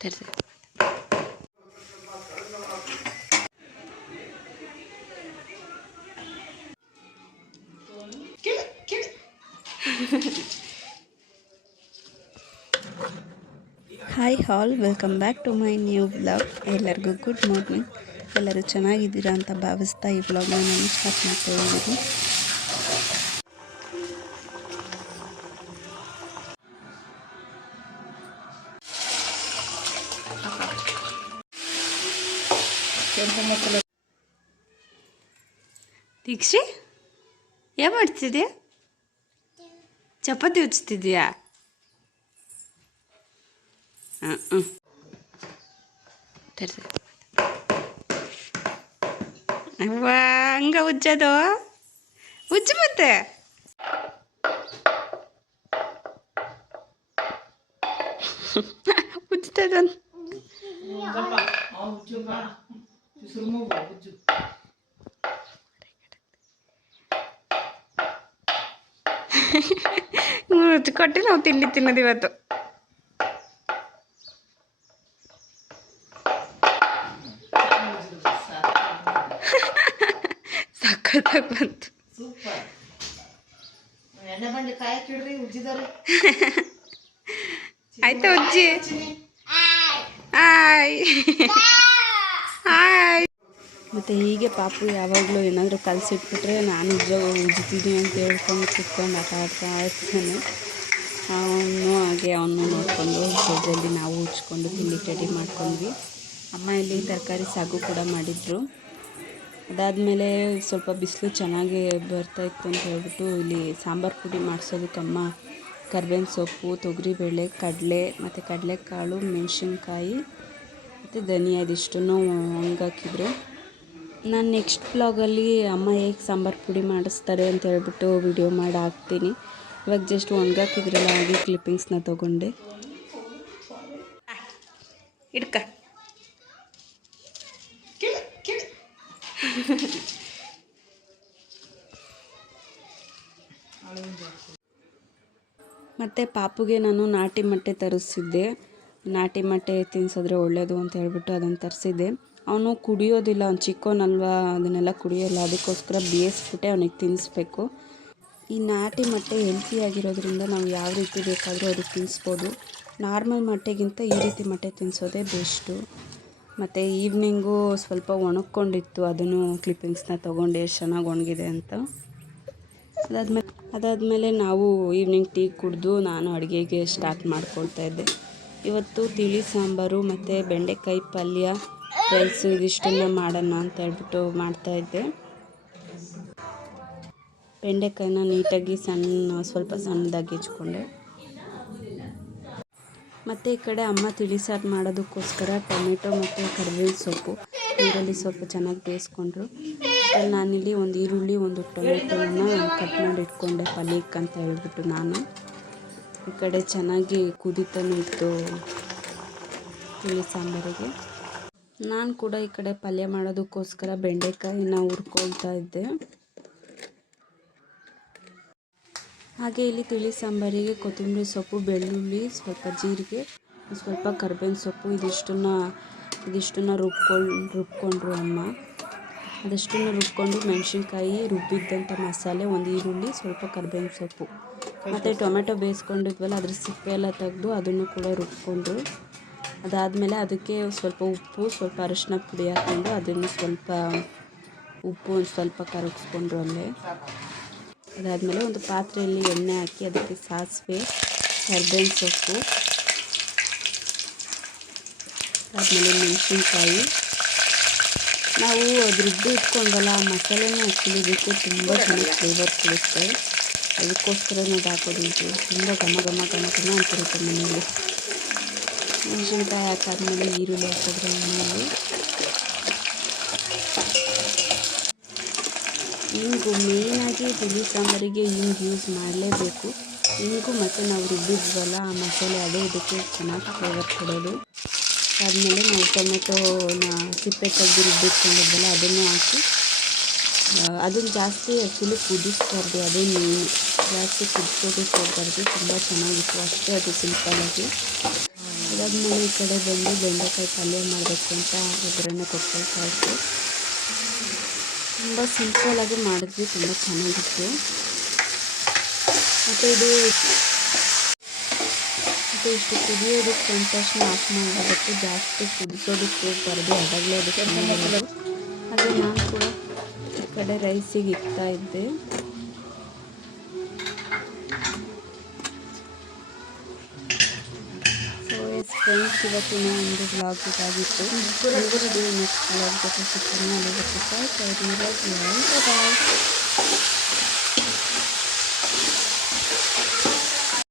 ತರ್ಸಿ hi all, welcome back to my new blog. ಎಲ್ಲರಿಗೂ good morning. ಎಲ್ಲರೂ ಚೆನ್ನಾಗಿದ್ದೀರಾ ಅಂತ ಭಾವಿಸ್ತಾ ಈ ಬ್ಲಾಗ್ನ ನಾನು ಸ್ಟಾರ್ಟ್ ಮಾಡ್ತಾ ಇದ್ದೀನಿ. ದೀಕ್ಷೆ ಏನು ಮಾಡ್ತಿದ್ಯಾ? ಚಪಾತಿ ಉಚ್ತಿದ್ಯಾ? ತರ್ಸಿ ಅವ್ವ, ಹಂಗ ಉಜ್ಜೋದು? ಉಜ್ಜು ಮತ್ತೆ. ಉಜ್ತದ ರುಚಿ ಕೊಟ್ಟು ನಾವು ತಿಂಡಿ ತಿನ್ನೋದು ಇವತ್ತು. ಸಖತ್ತಾಗಿ ಬಂತು. ಆಯ್ತಾ ಉಜ್ಜಿ? Hi hi. ಮತ್ತು ಹೀಗೆ ಪಾಪು ಯಾವಾಗಲೂ ಏನಾದರೂ ಕಲಸಿಟ್ಬಿಟ್ರೆ ನಾನು ಉಜ್ಜಿದ್ದೀನಿ ಅಂತ ಹೇಳ್ಕೊಂಡು ಕುತ್ಕೊಂಡು ಆಟ ಆಡ್ತಾ ಇರ್ತಾನೆ. ಅವನು ಹಾಗೆ ಅವನು ನೋಡಿಕೊಂಡು ಜೊತೆಯಲ್ಲಿ ನಾವು ಉಜ್ಕೊಂಡು ತಿಂಡಿ ರೆಡಿ ಮಾಡ್ಕೊಂಡ್ವಿ. ಅಮ್ಮ ಇಲ್ಲಿ ತರಕಾರಿ ಸಾಗು ಕೂಡ ಮಾಡಿದರು. ಅದಾದಮೇಲೆ ಸ್ವಲ್ಪ ಬಿಸಿಲು ಚೆನ್ನಾಗಿ ಬರ್ತಾಯಿತ್ತು ಅಂತ ಹೇಳ್ಬಿಟ್ಟು ಇಲ್ಲಿ ಸಾಂಬಾರು ಪುಡಿ ಮಾಡಿಸೋದಕ್ಕಮ್ಮ ಕರ್ಬೇವಿನ ಸೊಪ್ಪು, ತೊಗರಿಬೇಳೆ, ಕಡಲೆ ಮತ್ತು ಕಡಲೆಕಾಳು, ಮೆಣಸಿನ್ಕಾಯಿ ಮತ್ತು ಧನಿಯಾ ಇದಿಷ್ಟನ್ನು ಒಣಗಾಕಿದ್ರು. ನಾನು ನೆಕ್ಸ್ಟ್ ಬ್ಲಾಗಲ್ಲಿ ಅಮ್ಮ ಹೇಗೆ ಸಾಂಬಾರು ಪುಡಿ ಮಾಡಿಸ್ತಾರೆ ಅಂತ ಹೇಳ್ಬಿಟ್ಟು ವಿಡಿಯೋ ಮಾಡಿ ಹಾಕ್ತೀನಿ. ಇವಾಗ ಜಸ್ಟ್ ಒಣಗಾಕಿದ್ರಲ್ಲ, ಹಾಗೆ ಕ್ಲಿಪ್ಪಿಂಗ್ಸ್ನ ತೊಗೊಂಡೆ. ಇಡ್ಕ ಮತ್ತು ಪಾಪುಗೆ ನಾನು ನಾಟಿ ಮೊಟ್ಟೆ ತರಿಸಿದ್ದೆ. ನಾಟಿ ಮೊಟ್ಟೆ ತಿನ್ಸಿದ್ರೆ ಒಳ್ಳೆಯದು ಅಂತ ಹೇಳ್ಬಿಟ್ಟು ಅದನ್ನು ತರಿಸಿದ್ದೆ. ಅವನು ಕುಡಿಯೋದಿಲ್ಲ, ಅವ್ನು ಚಿಕ್ಕವನಲ್ವ, ಅದನ್ನೆಲ್ಲ ಕುಡಿಯೋಲ್ಲ. ಅದಕ್ಕೋಸ್ಕರ ಬೇಯಿಸ್ಬಿಟ್ಟೆ ಅವನಿಗೆ ತಿನ್ನಿಸ್ಬೇಕು. ಈ ನಾಟಿ ಮೊಟ್ಟೆ ಹೆಲ್ತಿಯಾಗಿರೋದ್ರಿಂದ ನಾವು ಯಾವ ರೀತಿ ಬೇಕಾದರೂ ಅದಕ್ಕೆ ತಿನ್ನಿಸ್ಬೋದು. ನಾರ್ಮಲ್ ಮೊಟ್ಟೆಗಿಂತ ಈ ರೀತಿ ಮೊಟ್ಟೆ ತಿನ್ನಿಸೋದೇ ಬೆಸ್ಟು. ಮತ್ತು ಈವ್ನಿಂಗು ಸ್ವಲ್ಪ ಒಣಕೊಂಡಿತ್ತು, ಅದನ್ನು ಕ್ಲಿಪ್ಪಿಂಗ್ಸ್ನ ತೊಗೊಂಡೆ ಎಷ್ಟು ಚೆನ್ನಾಗಿ ಒಣಗಿದೆ ಅಂತ. ಅದಾದಮೇಲೆ ನಾವು ಈವ್ನಿಂಗ್ ಟೀ ಕುಡಿದು ನಾನು ಅಡುಗೆಗೆ ಸ್ಟಾರ್ಟ್ ಮಾಡ್ಕೊಳ್ತಾಯಿದ್ದೆ. ಇವತ್ತು ತಿಳಿ ಸಾಂಬಾರು ಮತ್ತು ಬೆಂಡೆಕಾಯಿ ಪಲ್ಯ, ರೈಸು ಇದಿಷ್ಟನ್ನು ಮಾಡೋಣ ಅಂತ ಹೇಳ್ಬಿಟ್ಟು ಮಾಡ್ತಾಯಿದ್ದೆ. ಬೆಂಡೆಕಾಯಿನ ನೀಟಾಗಿ ಸ್ವಲ್ಪ ಸಣ್ಣದಾಗಿ ಹೆಚ್ಕೊಂಡೆ. ಮತ್ತು ಈ ಕಡೆ ಅಮ್ಮ ತಿಳಿ ಸಾರು ಮಾಡೋದಕ್ಕೋಸ್ಕರ ಟೊಮೆಟೊ ಮತ್ತು ಕರಿಬೇವಿನ ಸೊಪ್ಪು ನೀರಲ್ಲಿ ಸ್ವಲ್ಪ ಚೆನ್ನಾಗಿ ಬೇಯಿಸ್ಕೊಂಡ್ರು. ನಾನಿಲ್ಲಿ ಒಂದು ಈರುಳ್ಳಿ, ಒಂದು ಟೊಮೆಟೊನ ಕಟ್ ಮಾಡಿ ಇಟ್ಕೊಂಡೆ ಪಲ್ಯಕ್ಕೆ ಅಂತ ಹೇಳ್ಬಿಟ್ಟು. ನಾನು ಈ ಕಡೆ ಚೆನ್ನಾಗಿ ಕುದೀತಾನೆ ಇತ್ತು ತಿಳಿ ಸಾಂಬಾರಿಗೆ. ನಾನು ಕೂಡ ಈ ಕಡೆ ಪಲ್ಯ ಮಾಡೋದಕ್ಕೋಸ್ಕರ ಬೆಂಡೆಕಾಯಿನ ಹುರ್ಕೊಳ್ತಾ ಇದ್ದೆ. ಹಾಗೆ ಇಲ್ಲಿ ತಿಳಿ ಸಾಂಬಾರಿಗೆ ಕೊತ್ತಂಬರಿ ಸೊಪ್ಪು, ಬೆಳ್ಳುಳ್ಳಿ, ಸ್ವಲ್ಪ ಜೀರಿಗೆ, ಸ್ವಲ್ಪ ಕರಿಬೇವಿನ ಸೊಪ್ಪು ಇದಿಷ್ಟನ್ನು ರುಬ್ಕೊಂಡ್ರು ಅಮ್ಮ. ಅದಷ್ಟನ್ನು ರುಬ್ಕೊಂಡು ಮೆಣಸಿನ್ಕಾಯಿ, ರುಬ್ಬಿದ್ದಂಥ ಮಸಾಲೆ, ಒಂದು ಈರುಳ್ಳಿ, ಸ್ವಲ್ಪ ಕರಿಬೇವಿನ ಸೊಪ್ಪು ಮತ್ತು ಟೊಮೆಟೊ ಬೇಯಿಸ್ಕೊಂಡಿದ್ವಲ್ಲ ಅದ್ರ ಸಿಪ್ಪೆ ಎಲ್ಲ ತೆಗೆದು ಅದನ್ನು ಕೂಡ ರುಬ್ಕೊಂಡ್ರು. ಅದಾದಮೇಲೆ ಅದಕ್ಕೆ ಸ್ವಲ್ಪ ಉಪ್ಪು, ಸ್ವಲ್ಪ ಅರಿಶಿನ ಪುಡಿ ಹಾಕ್ಕೊಂಡು ಅದನ್ನು ಸ್ವಲ್ಪ ಉಪ್ಪು ಒಂದು ಸ್ವಲ್ಪ ಕರಗಿಸ್ಕೊಂಡ್ರು ಅಲ್ಲೇ. ಅದಾದಮೇಲೆ ಒಂದು ಪಾತ್ರೆಯಲ್ಲಿ ಎಣ್ಣೆ ಹಾಕಿ ಅದಕ್ಕೆ ಸಾಸಿವೆ, ಕರಿಬೇವಿನ ಸೊಪ್ಪು, ಆದಮೇಲೆ ಮೆಣಸಿನ್ಕಾಯಿ, ನಾವು ಅದು ರುಬ್ಬಿ ಇಟ್ಕೊಂಡಲ್ಲ ಆ ಮಸಾಲೆನೇ ಆ್ಯಕ್ಚುಲಿ ಇದಕ್ಕೆ ತುಂಬ ಚೆನ್ನಾಗಿ ಫ್ಲೇವರ್ ಕೊಡುತ್ತೆ. ಅದಕ್ಕೋಸ್ಕರನೇ ಅದು ಹಾಕೋದು. ತುಂಬ ಘಮ ಅಂತಿರುತ್ತೆ ಮನೆಯಲ್ಲಿ. ಮೆಣಸಿನ್ಕಾಯಿ ಹಾಕಾದ್ಮೇಲೆ ಈರುಳ್ಳಿ ಹಾಕಿದ್ರೆ ಎಣ್ಣೆಯಲ್ಲಿ ಇಂಗು ಮೇಯ್ನಾಗಿ ತಿಳಿ ಸಾಂಬಾರಿಗೆ ಇಂಗು ಯೂಸ್ ಮಾಡಲೇಬೇಕು. ಇಂಗು ಮತ್ತು ನಾವು ರುಬ್ಬಿದ್ವಲ್ಲ ಆ ಮಸಾಲೆ, ಅದೇ ಇದಕ್ಕೆ ಚೆನ್ನಾಗಿ ಫ್ಲೇವರ್ ಕೊಡೋದು. ಆದಮೇಲೆ ನಾವು ಟೊಮೆಟೊನ ಸಿಪ್ಪೆ ತೆಗೆದು ರುಬ್ಬಿಟ್ಕೊಂಡಿದ್ವಲ್ಲ ಅದನ್ನು ಹಾಕಿ ಅದನ್ನು ಜಾಸ್ತಿ ಆ್ಯಕ್ಚುಲಿ ಕುದಿಸ್ಬಾರ್ದು. ಅದೇ ಮೇಯ್ನು, ಜಾಸ್ತಿ ಕುದಿಸೋದಕ್ಕೆ ಹೋಗ್ಬಾರ್ದು. ತುಂಬ ಚೆನ್ನಾಗಿತ್ತು ಅಷ್ಟೇ, ಅದು ಸಿಂಪಲ್ಲಾಗಿ. ಇದಾದ್ಮೇಲೆ ಈ ಕಡೆ ಬಂದು ಬೆಂಡೆಕಾಯಿ ಪಲ್ಯ ಮಾಡಬೇಕು ಅಂತ ಒಗ್ಗರಣೆ ಕೊಟ್ಕೊಳ್ತಾ ಇತ್ತು. ತುಂಬ ಸಿಂಪಲಾಗಿ ಮಾಡಿದ್ವಿ, ತುಂಬ ಚೆನ್ನಾಗಿತ್ತು. ಮತ್ತು ಇಷ್ಟು ಕುದಿಯೋದಕ್ಕೆ ಅಂದ ತಕ್ಷಣ ಆಫ್ ಮಾಡೋದಕ್ಕೆ, ಜಾಸ್ತಿ ಕುದಿಸೋದಕ್ಕೆ ಹೋಗ್ಬಾರ್ದು, ಅದಾಗಲೇ ಅದಕ್ಕೆ ಹಾಗೆ ನಾನು ಕೂಡ ಈ ಕಡೆ ರೈಸಿಗೆ ಇಕ್ತಾ ಇದ್ದೆ. ಸೊ ಎಸ್ ಫ್ರೆಂಡ್ಸ್, ಇವತ್ತಿನ ಒಂದು ವ್ಲಾಗ್ ಇದಾಗಿತ್ತು. ನೆಕ್ಸ್ಟ್ ವ್ಲಾಗ್ ಜೊತೆ ಸಿಗ್ತೀನಿ. ಅಲ್ಲಿ ಬಾಯ್.